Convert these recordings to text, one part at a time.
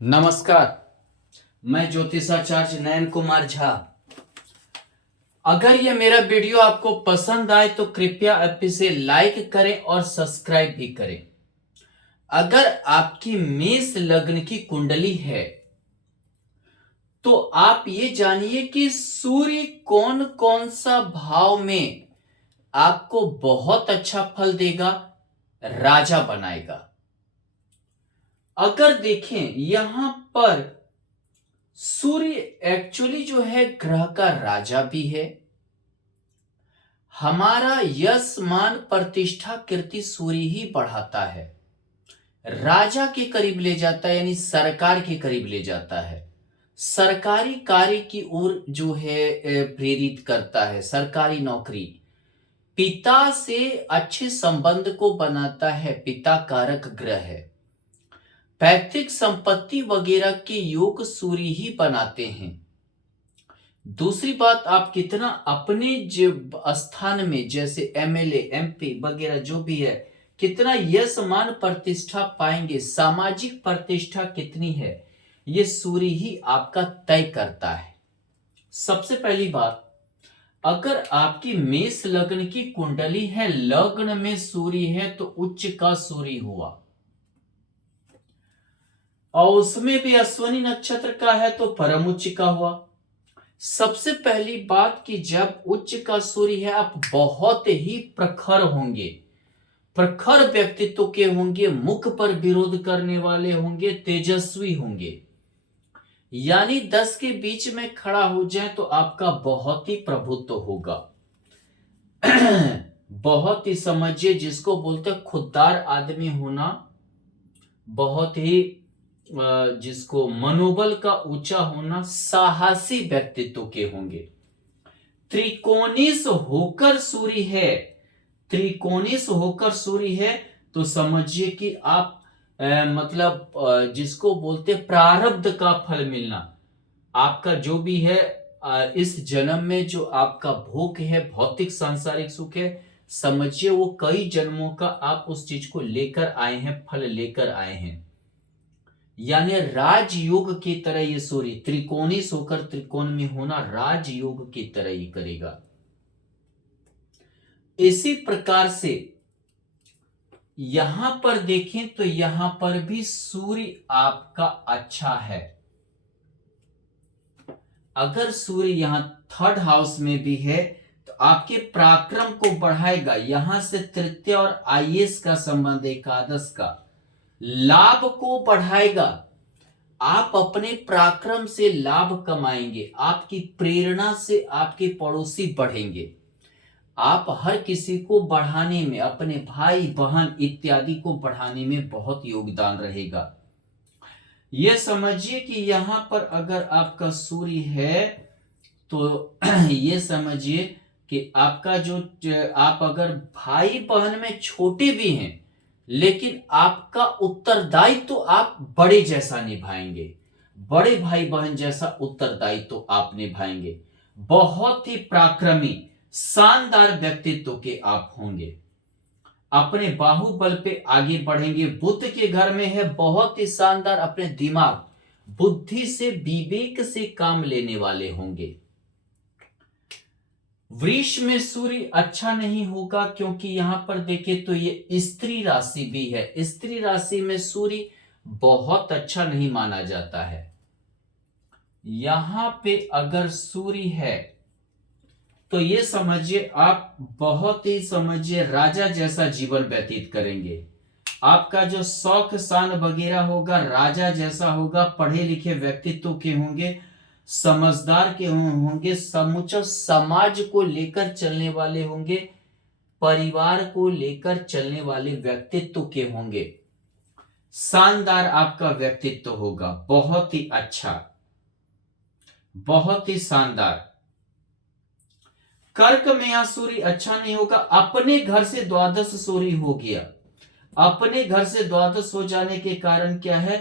नमस्कार। मैं ज्योतिषाचार्य नयन कुमार झा। अगर यह मेरा वीडियो आपको पसंद आए तो कृपया आप इसे लाइक करें और सब्सक्राइब भी करें। अगर आपकी मेष लग्न की कुंडली है तो आप ये जानिए कि सूर्य कौन कौन सा भाव में आपको बहुत अच्छा फल देगा, राजा बनाएगा। अगर देखें यहां पर सूर्य एक्चुअली जो है ग्रह का राजा भी है। हमारा यश मान प्रतिष्ठा कीर्ति सूर्य ही बढ़ाता है, राजा के करीब ले जाता है, यानी सरकार के करीब ले जाता है, सरकारी कार्य की ओर जो है प्रेरित करता है, सरकारी नौकरी, पिता से अच्छे संबंध को बनाता है, पिता कारक ग्रह है, पैतृक संपत्ति वगैरह के योग सूर्य ही बनाते हैं। दूसरी बात, आप कितना अपने स्थान में जैसे एमएलए एमपी वगैरह जो भी है कितना यश मान प्रतिष्ठा पाएंगे, सामाजिक प्रतिष्ठा कितनी है, ये सूर्य ही आपका तय करता है। सबसे पहली बात, अगर आपकी मेष लग्न की कुंडली है, लग्न में सूर्य है तो उच्च का सूर्य हुआ और उसमें भी अश्विनी नक्षत्र का है तो परम उच्च का हुआ। सबसे पहली बात कि जब उच्च का सूर्य है आप बहुत ही प्रखर होंगे, प्रखर व्यक्तित्व के होंगे, मुख पर विरोध करने वाले होंगे, तेजस्वी होंगे, यानी 10 के बीच में खड़ा हो जाए तो आपका बहुत ही प्रभुत्व होगा। बहुत ही समझिए जिसको बोलते हैं खुददार आदमी होना, बहुत ही जिसको मनोबल का ऊंचा होना, साहसी व्यक्तित्व के होंगे। त्रिकोणीस होकर सूर्य है, त्रिकोणीस होकर सूर्य है तो समझिए कि आप जिसको बोलते प्रारब्ध का फल मिलना, आपका जो भी है इस जन्म में जो आपका भोग है, भौतिक सांसारिक सुख है, समझिए वो कई जन्मों का आप उस चीज को लेकर आए हैं, फल लेकर आए हैं। यानी राजयोग की तरह ये सूर्य त्रिकोणी होकर त्रिकोण में होना राजयोग की तरह ही करेगा। इसी प्रकार से यहां पर देखें तो यहां पर भी सूर्य आपका अच्छा है। अगर सूर्य यहां थर्ड हाउस में भी है तो आपके पराक्रम को बढ़ाएगा। यहां से तृतीय और आईएएस का संबंध, एकादश का लाभ को बढ़ाएगा। आप अपने पराक्रम से लाभ कमाएंगे, आपकी प्रेरणा से आपके पड़ोसी बढ़ेंगे, आप हर किसी को बढ़ाने में, अपने भाई बहन इत्यादि को बढ़ाने में बहुत योगदान रहेगा। यह समझिए कि यहां पर अगर आपका सूर्य है तो यह समझिए कि आपका जो आप अगर भाई बहन में छोटे भी हैं लेकिन आपका उत्तरदायित्व तो आप बड़े जैसा निभाएंगे, बड़े भाई बहन जैसा उत्तरदायित्व तो आप निभाएंगे। बहुत ही पराक्रमी शानदार व्यक्तित्व के आप होंगे, अपने बाहुबल पे आगे बढ़ेंगे। बुद्ध के घर में है, बहुत ही शानदार, अपने दिमाग बुद्धि से विवेक से काम लेने वाले होंगे। वृष में सूर्य अच्छा नहीं होगा क्योंकि यहां पर देखें तो ये स्त्री राशि भी है, स्त्री राशि में सूर्य बहुत अच्छा नहीं माना जाता है। यहां पे अगर सूर्य है तो ये समझिए आप बहुत ही समझिए राजा जैसा जीवन व्यतीत करेंगे। आपका जो शौक शान वगैरह होगा राजा जैसा होगा, पढ़े लिखे व्यक्तित्व के होंगे, समझदार के होंगे, समूचा समाज को लेकर चलने वाले होंगे, परिवार को लेकर चलने वाले व्यक्तित्व के होंगे। शानदार आपका व्यक्तित्व होगा, बहुत ही अच्छा, बहुत ही शानदार। कर्क में यहां सूर्य अच्छा नहीं होगा, अपने घर से द्वादश सूर्य हो गया। अपने घर से द्वादश हो जाने के कारण क्या है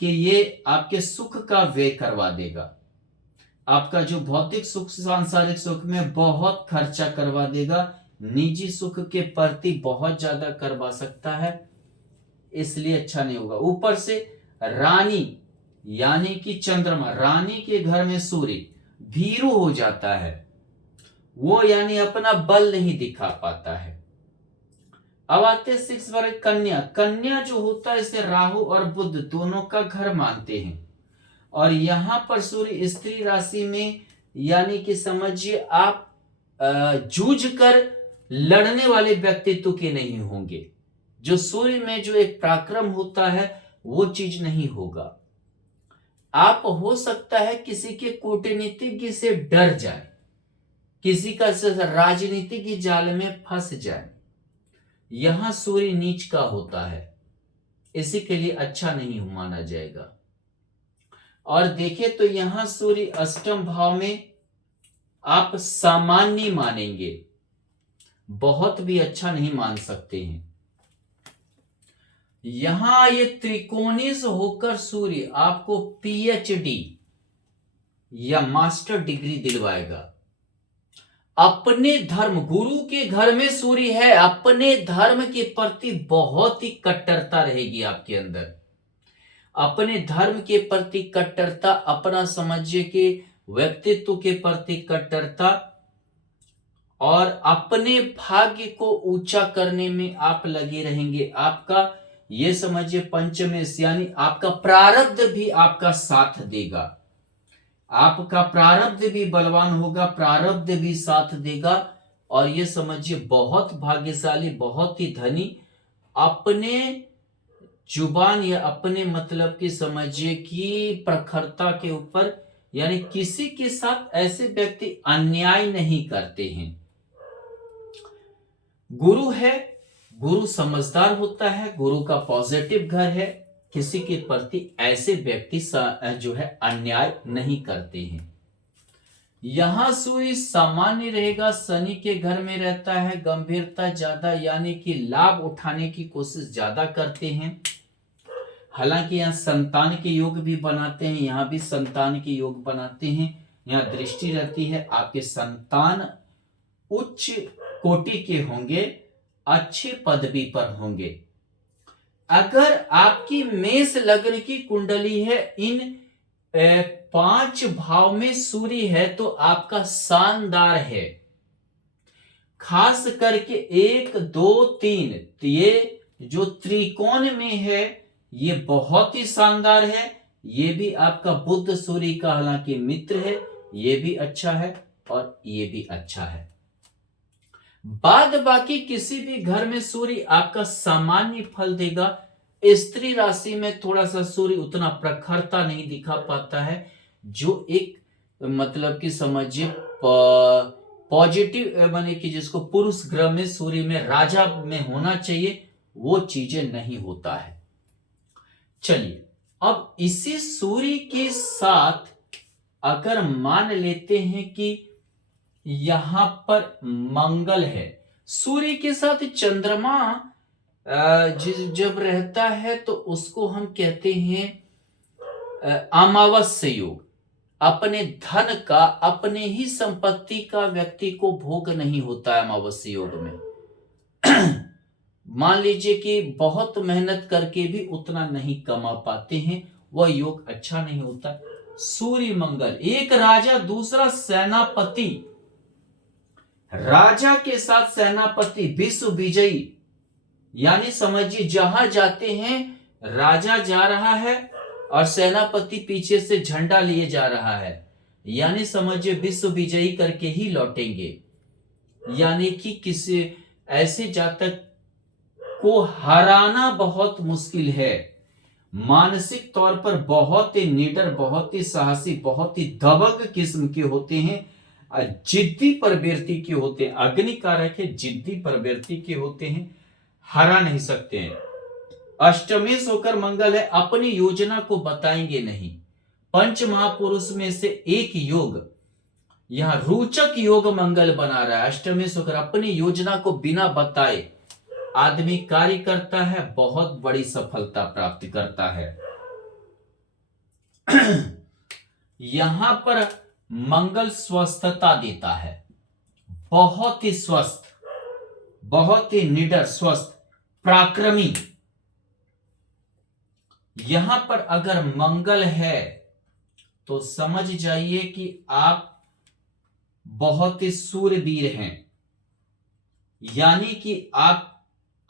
कि ये आपके सुख का व्यय करवा देगा, आपका जो भौतिक सुख सांसारिक सुख में बहुत खर्चा करवा देगा, निजी सुख के प्रति बहुत ज्यादा करवा सकता है, इसलिए अच्छा नहीं होगा। ऊपर से रानी यानी कि चंद्रमा, रानी के घर में सूर्य भीरू हो जाता है, वो यानी अपना बल नहीं दिखा पाता है। अब आते 6 पर कन्या। कन्या जो होता है इसे राहु और बुध दोनों का घर मानते हैं, और यहां पर सूर्य स्त्री राशि में, यानी कि समझिए आप जूझ कर लड़ने वाले व्यक्तित्व के नहीं होंगे। जो सूर्य में जो एक पराक्रम होता है वो चीज नहीं होगा। आप हो सकता है किसी के कूटनीतिज्ञ से डर जाए, किसी का राजनीतिक जाल में फंस जाए। यहां सूर्य नीच का होता है, इसी के लिए अच्छा नहीं माना जाएगा। और देखें तो यहां सूर्य अष्टम भाव में आप सामान्य मानेंगे, बहुत भी अच्छा नहीं मान सकते हैं। यहां ये त्रिकोणीय होकर सूर्य आपको पीएचडी या मास्टर डिग्री दिलवाएगा। अपने धर्म, गुरु के घर में सूर्य है, अपने धर्म के प्रति बहुत ही कट्टरता रहेगी आपके अंदर। अपने धर्म के प्रति कट्टरता, अपना समझिए कि व्यक्तित्व के प्रति कट्टरता, और अपने भाग्य को ऊंचा करने में आप लगे रहेंगे। आपका ये समझिए पंचमेश यानी आपका प्रारब्ध भी आपका साथ देगा। आपका प्रारब्ध भी बलवान होगा, प्रारब्ध भी साथ देगा। और ये समझिए बहुत भाग्यशाली, बहुत ही धनी, अपने जुबान या अपने मतलब की समझिए कि प्रखरता के ऊपर, यानी किसी के साथ ऐसे व्यक्ति अन्याय नहीं करते हैं। गुरु है, गुरु समझदार होता है, गुरु का पॉजिटिव घर है, किसी के प्रति ऐसे व्यक्ति जो है अन्याय नहीं करते हैं। यहां सूर्य सामान्य रहेगा, शनि के घर में रहता है, गंभीरता ज्यादा, यानी कि लाभ उठाने की कोशिश ज्यादा करते हैं। हालांकि यहाँ संतान के योग भी बनाते हैं, यहाँ भी संतान के योग बनाते हैं। यहाँ दृष्टि रहती है, आपके संतान उच्च कोटि के होंगे, अच्छे पदवी पर होंगे। अगर आपकी मेष लग्न की कुंडली है, इन 5 भाव में सूर्य है, तो आपका शानदार है। खास करके 1 2 3 ये जो त्रिकोण में है ये बहुत ही शानदार है। ये भी आपका बुध सूर्य का हालांकि मित्र है, ये भी अच्छा है और ये भी अच्छा है। बाद बाकी किसी भी घर में सूर्य आपका सामान्य फल देगा। स्त्री राशि में थोड़ा सा सूर्य उतना प्रखरता नहीं दिखा पाता है, जो एक मतलब कि समझिए पॉजिटिव माने कि जिसको पुरुष ग्रह में सूर्य में राजा में होना चाहिए, वो चीजें नहीं होता है। चलिए, अब इसी सूर्य के साथ अगर मान लेते हैं कि यहां पर मंगल है, सूर्य के साथ चंद्रमा जब रहता है तो उसको हम कहते हैं अमावस्या योग। अपने धन का, अपने ही संपत्ति का व्यक्ति को भोग नहीं होता है अमावस्या योग में। मान लीजिए कि बहुत मेहनत करके भी उतना नहीं कमा पाते हैं, वह योग अच्छा नहीं होता। सूर्य मंगल, एक राजा दूसरा सेनापति, राजा के साथ सेनापति, विश्व विजयी, यानी समझिए जहां जाते हैं राजा जा रहा है और सेनापति पीछे से झंडा लिए जा रहा है, यानी समझिए विश्व विजयी करके ही लौटेंगे। यानी कि किसी ऐसे जातक को हराना बहुत मुश्किल है। मानसिक तौर पर बहुत ही निडर, बहुत ही साहसी, बहुत ही दबंग किस्म के होते हैं, जिद्दी प्रवृत्ति के होते हैं, अग्नि कारक है, जिद्दी प्रवृत्ति के होते हैं, हरा नहीं सकते हैं। अष्टमेश होकर मंगल है, अपनी योजना को बताएंगे नहीं। पंच महापुरुष में से एक योग, यहां रोचक योग मंगल बना रहा है। अष्टमेश होकर अपनी योजना को बिना बताए आदमी कार्य करता है, बहुत बड़ी सफलता प्राप्त करता है। यहां पर मंगल स्वस्थता देता है, बहुत ही स्वस्थ, बहुत ही निडर, स्वस्थ, पराक्रमी। यहां पर अगर मंगल है तो समझ जाइए कि आप बहुत ही सूरवीर हैं, यानी कि आप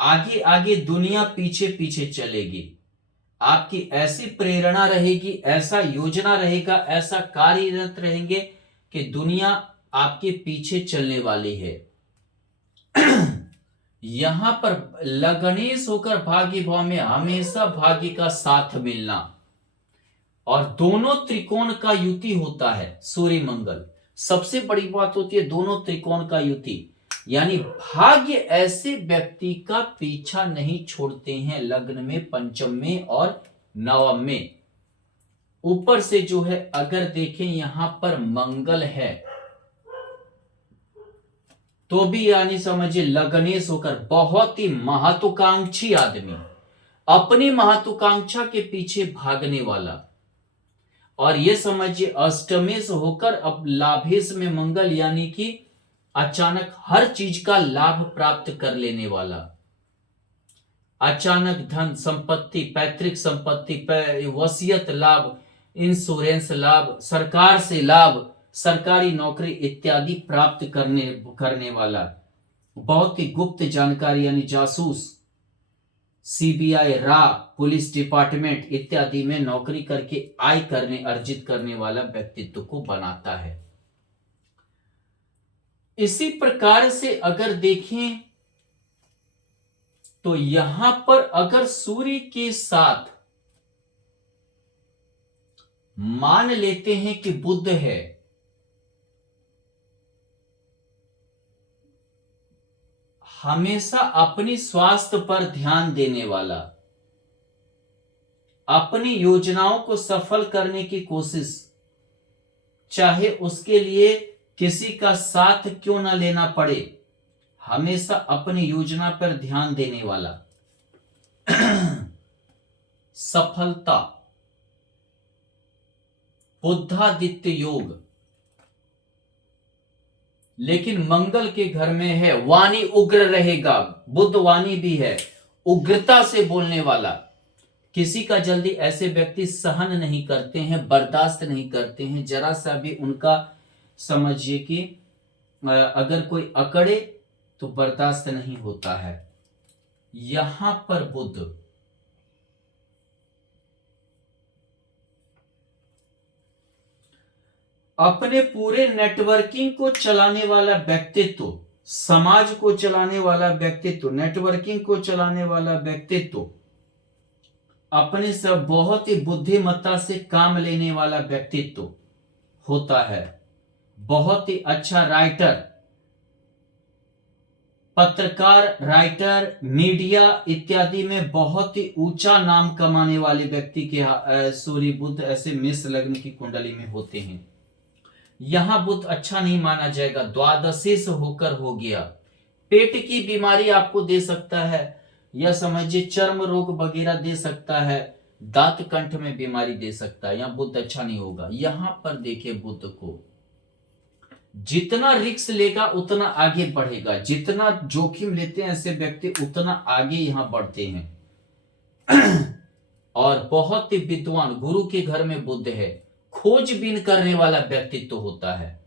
आगे आगे दुनिया पीछे पीछे चलेगी। आपकी ऐसी प्रेरणा रहेगी, ऐसा योजना रहेगा, ऐसा कार्यरत रहेंगे कि दुनिया आपके पीछे चलने वाली है। यहां पर लग्नेश होकर भाग्य भाव में हमेशा भाग्य का साथ मिलना, और दोनों त्रिकोण का युति होता है सूर्य मंगल। सबसे बड़ी बात होती है दोनों त्रिकोण का युति, यानी भाग्य ऐसे व्यक्ति का पीछा नहीं छोड़ते हैं लग्न में, पंचम में और नवम में। ऊपर से जो है अगर देखें यहां पर मंगल है तो भी यानी समझिए लग्नेश होकर बहुत ही महत्वाकांक्षी आदमी, अपनी महत्वाकांक्षा के पीछे भागने वाला। और ये समझिए अष्टमेश होकर अब लाभेश में मंगल, यानी कि अचानक हर चीज का लाभ प्राप्त कर लेने वाला। अचानक धन संपत्ति, पैतृक संपत्ति, वसीयत लाभ, इंश्योरेंस लाभ, सरकार से लाभ, सरकारी नौकरी इत्यादि प्राप्त करने वाला। बहुत ही गुप्त जानकारी यानी जासूस, सीबीआई, रा, पुलिस डिपार्टमेंट इत्यादि में नौकरी करके आय अर्जित करने वाला व्यक्तित्व को बनाता है। इसी प्रकार से अगर देखें तो यहां पर अगर सूर्य के साथ मान लेते हैं कि बुध है, हमेशा अपनी स्वास्थ्य पर ध्यान देने वाला, अपनी योजनाओं को सफल करने की कोशिश, चाहे उसके लिए किसी का साथ क्यों ना लेना पड़े, हमेशा अपनी योजना पर ध्यान देने वाला। सफलता, बुद्धादित्य योग, लेकिन मंगल के घर में है, वाणी उग्र रहेगा, बुध वाणी भी है, उग्रता से बोलने वाला। किसी का जल्दी ऐसे व्यक्ति सहन नहीं करते हैं, बर्दाश्त नहीं करते हैं, जरा सा भी उनका समझिए कि अगर कोई अकड़े तो बर्दाश्त नहीं होता है। यहां पर बुध अपने पूरे नेटवर्किंग को चलाने वाला व्यक्तित्व, समाज को चलाने वाला व्यक्तित्व, नेटवर्किंग को चलाने वाला व्यक्तित्व, अपने सब बहुत ही बुद्धिमत्ता से काम लेने वाला व्यक्तित्व होता है। बहुत ही अच्छा राइटर, पत्रकार, राइटर, मीडिया इत्यादि में बहुत ही ऊंचा नाम कमाने वाले व्यक्ति के सूर्य बुध ऐसे मेष लग्न की कुंडली में होते हैं। यहां बुध अच्छा नहीं माना जाएगा, द्वादशी से होकर हो गया। पेट की बीमारी आपको दे सकता है, या समझिए चर्म रोग वगैरह दे सकता है, दांत कंठ में बीमारी दे सकता है। यहां बुध अच्छा नहीं होगा। यहां पर देखिए बुध को जितना रिस्क लेगा उतना आगे बढ़ेगा, जितना जोखिम लेते हैं ऐसे व्यक्ति उतना आगे यहां बढ़ते हैं। और बहुत ही विद्वान, गुरु के घर में बुध है, खोजबीन करने वाला व्यक्तित्व होता है,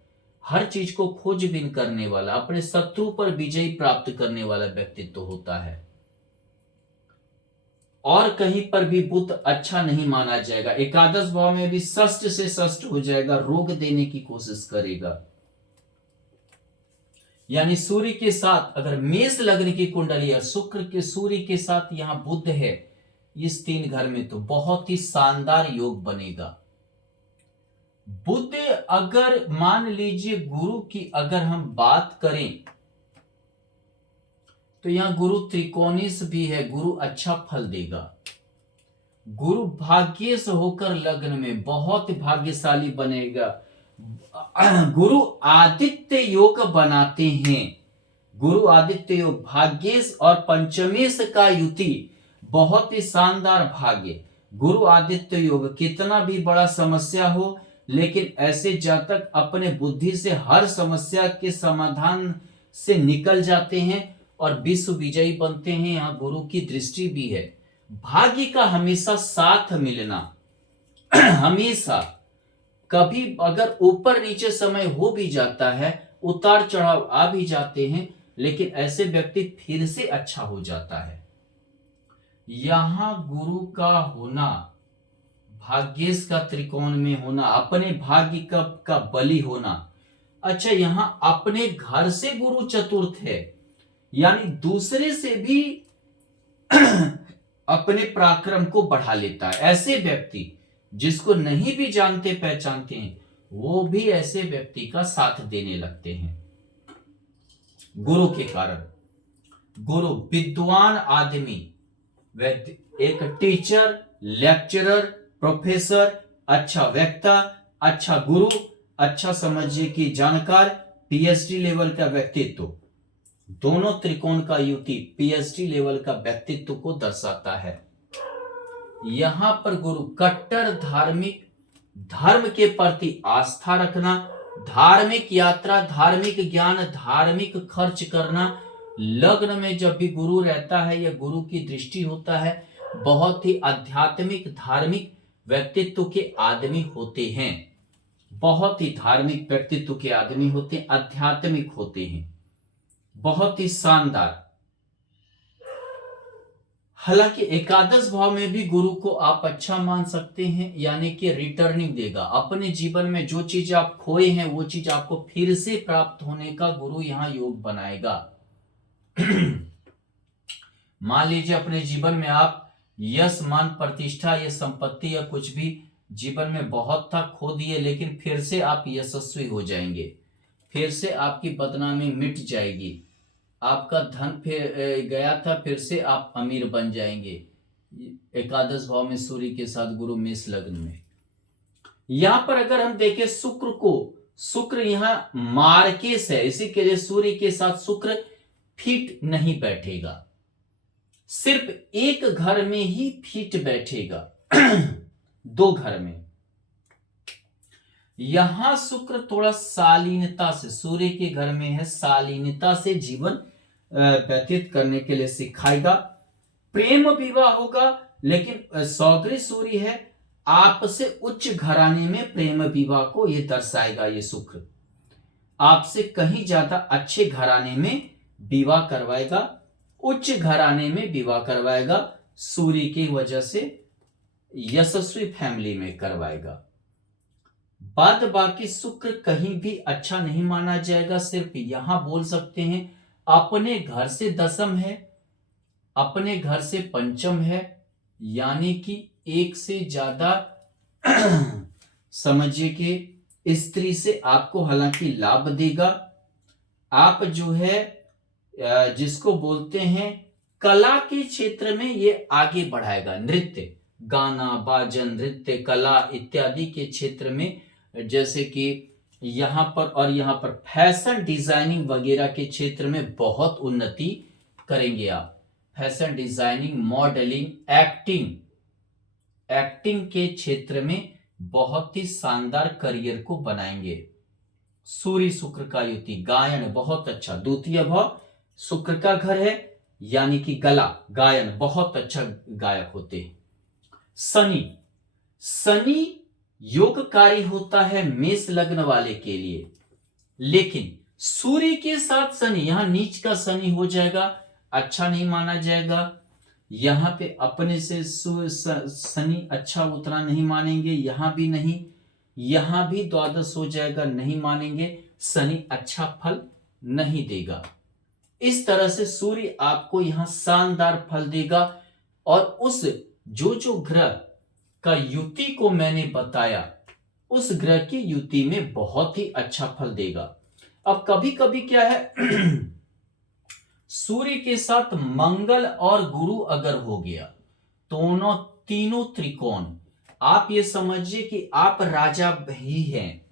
हर चीज को खोजबीन करने वाला, अपने शत्रु पर विजय प्राप्त करने वाला व्यक्तित्व होता है। और कहीं पर भी बुध अच्छा नहीं माना जाएगा। एकादश भाव में भी षष्ठ से षष्ठ हो जाएगा, रोग देने की कोशिश करेगा। यानी सूर्य के साथ अगर मेष लग्न की कुंडली और शुक्र के सूर्य के साथ यहां बुध है इस 3 घर में, तो बहुत ही शानदार योग बनेगा। बुध अगर मान लीजिए गुरु की अगर हम बात करें तो यहां गुरु त्रिकोणीस भी है, गुरु अच्छा फल देगा। गुरु भाग्येश होकर लग्न में बहुत भाग्यशाली बनेगा। गुरु आदित्य योग बनाते हैं, गुरु आदित्य योग, भाग्येश और पंचमेश का युति, बहुत ही शानदार भाग्य। गुरु आदित्य योग, कितना भी बड़ा समस्या हो लेकिन ऐसे जातक अपने बुद्धि से हर समस्या के समाधान से निकल जाते हैं और विश्व विजयी बनते हैं। यहाँ गुरु की दृष्टि भी है, भाग्य का हमेशा साथ मिलना, हमेशा, कभी अगर ऊपर नीचे समय हो भी जाता है, उतार चढ़ाव आ भी जाते हैं, लेकिन ऐसे व्यक्ति फिर से अच्छा हो जाता है। यहां गुरु का होना, भाग्येश का त्रिकोण में होना, अपने भाग्य का बली होना। अच्छा, यहां अपने घर से गुरु चतुर्थ है, यानी दूसरे से भी अपने पराक्रम को बढ़ा लेता है। ऐसे व्यक्ति जिसको नहीं भी जानते पहचानते हैं, वो भी ऐसे व्यक्ति का साथ देने लगते हैं गुरु के कारण। गुरु विद्वान आदमी, एक टीचर, लेक्चरर, प्रोफेसर, अच्छा वक्ता, अच्छा गुरु, अच्छा समझिए कि जानकार, पीएचडी लेवल का व्यक्तित्व, दोनों त्रिकोण का युति पीएचडी लेवल का व्यक्तित्व को दर्शाता है। यहां पर गुरु कट्टर धार्मिक, धर्म के प्रति आस्था रखना, धार्मिक यात्रा, धार्मिक ज्ञान, धार्मिक खर्च करना। लग्न में जब भी गुरु रहता है या गुरु की दृष्टि होता है, बहुत ही आध्यात्मिक धार्मिक व्यक्तित्व के आदमी होते हैं, बहुत ही धार्मिक व्यक्तित्व के आदमी होते हैं, आध्यात्मिक होते हैं, बहुत ही शानदार। हालांकि एकादश भाव में भी गुरु को आप अच्छा मान सकते हैं, यानी कि रिटर्निंग देगा। अपने जीवन में जो चीज आप खोए हैं वो चीज आपको फिर से प्राप्त होने का गुरु यहां योग बनाएगा। मान लीजिए अपने जीवन में आप यश, मान, प्रतिष्ठा या संपत्ति या कुछ भी जीवन में बहुत था, खो दिए, लेकिन फिर से आप यशस्वी हो जाएंगे, फिर से आपकी बदनामी मिट जाएगी, आपका धन फिर गया था, फिर से आप अमीर बन जाएंगे। एकादश भाव में सूर्य के साथ गुरु मेष लग्न में। यहां पर अगर हम देखें शुक्र को, शुक्र यहां मार्केस है, इसी के लिए सूर्य के साथ शुक्र फिट नहीं बैठेगा, सिर्फ एक घर में ही फिट बैठेगा, दो घर में। यहां शुक्र थोड़ा शालीनता से, सूर्य के घर में है, शालीनता से जीवन व्यतीत करने के लिए सिखाएगा। प्रेम विवाह होगा, लेकिन सौगरी सूर्य है, आपसे उच्च घराने में प्रेम विवाह को यह दर्शाएगा। ये शुक्र आपसे कहीं ज्यादा अच्छे घराने में विवाह करवाएगा, उच्च घराने में विवाह करवाएगा, सूर्य की वजह से यशस्वी फैमिली में करवाएगा। बाद बाकी शुक्र कहीं भी अच्छा नहीं माना जाएगा, सिर्फ यहां बोल सकते हैं अपने घर से दशम है, अपने घर से पंचम है, यानी कि एक से ज्यादा समझिए कि स्त्री से आपको हालांकि लाभ देगा। आप जो है जिसको बोलते हैं कला के क्षेत्र में ये आगे बढ़ाएगा, नृत्य, गाना, बाजन, नृत्य, कला इत्यादि के क्षेत्र में, जैसे कि यहां पर और यहां पर फैशन डिजाइनिंग वगैरह के क्षेत्र में बहुत उन्नति करेंगे आप। फैशन डिजाइनिंग, मॉडलिंग, एक्टिंग के क्षेत्र में बहुत ही शानदार करियर को बनाएंगे। सूर्य शुक्र का युति, गायन बहुत अच्छा, द्वितीय भाव शुक्र का घर है, यानी कि गला, गायन बहुत अच्छा गायक होते हैं। शनि योगकारी होता है मेष लग्न वाले के लिए, लेकिन सूर्य के साथ शनि, यहां नीच का शनि हो जाएगा, अच्छा नहीं माना जाएगा। यहां पे अपने से शनि अच्छा उतना नहीं मानेंगे, यहां भी नहीं, यहां भी द्वादश हो जाएगा, नहीं मानेंगे, शनि अच्छा फल नहीं देगा। इस तरह से सूर्य आपको यहां शानदार फल देगा, और उस जो ग्रह का युति को मैंने बताया, उस ग्रह की युति में बहुत ही अच्छा फल देगा। अब कभी कभी क्या है सूर्य के साथ मंगल और गुरु अगर हो गया, दोनों तीनों त्रिकोण, आप ये समझिए कि आप राजा ही हैं,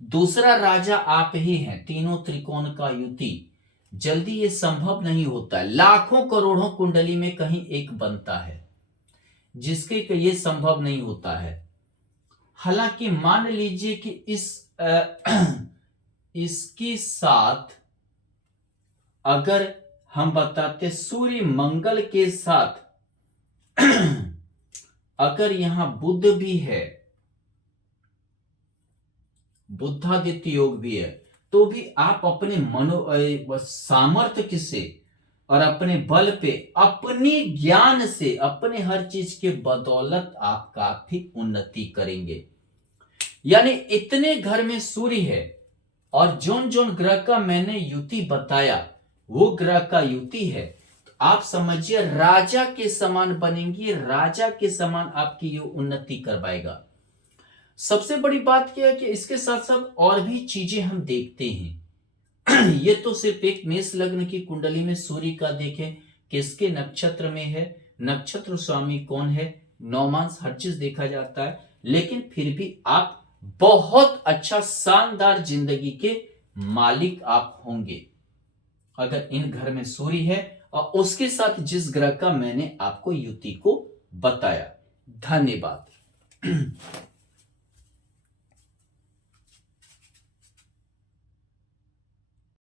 दूसरा राजा आप ही हैं। तीनों त्रिकोण का युति जल्दी ये संभव नहीं होता है, लाखों करोड़ों कुंडली में कहीं एक बनता है, जिसके ये संभव नहीं होता है। हालांकि मान लीजिए कि इसके साथ अगर हम बताते सूर्य मंगल के साथ अगर यहां बुध भी है, बुद्धादित्य योग भी है, तो भी आप अपने सामर्थ्य से और अपने बल पे, अपने ज्ञान से, अपने हर चीज के बदौलत आप काफी उन्नति करेंगे। यानी इतने घर में सूर्य है और जोन जोन ग्रह का मैंने युति बताया वो ग्रह का युति है, तो आप समझिए राजा के समान बनेंगे, राजा के समान आपकी ये उन्नति करवाएगा। सबसे बड़ी बात क्या है कि इसके साथ साथ और भी चीजें हम देखते हैं। ये तो सिर्फ एक मेष लग्न की कुंडली में सूर्य का देखें, किसके नक्षत्र में है, नक्षत्र स्वामी कौन है, नौमांस हर चीज देखा जाता है, लेकिन फिर भी आप बहुत अच्छा शानदार जिंदगी के मालिक आप होंगे अगर इन घर में सूर्य है और उसके साथ जिस ग्रह का मैंने आपको युति को बताया। धन्यवाद।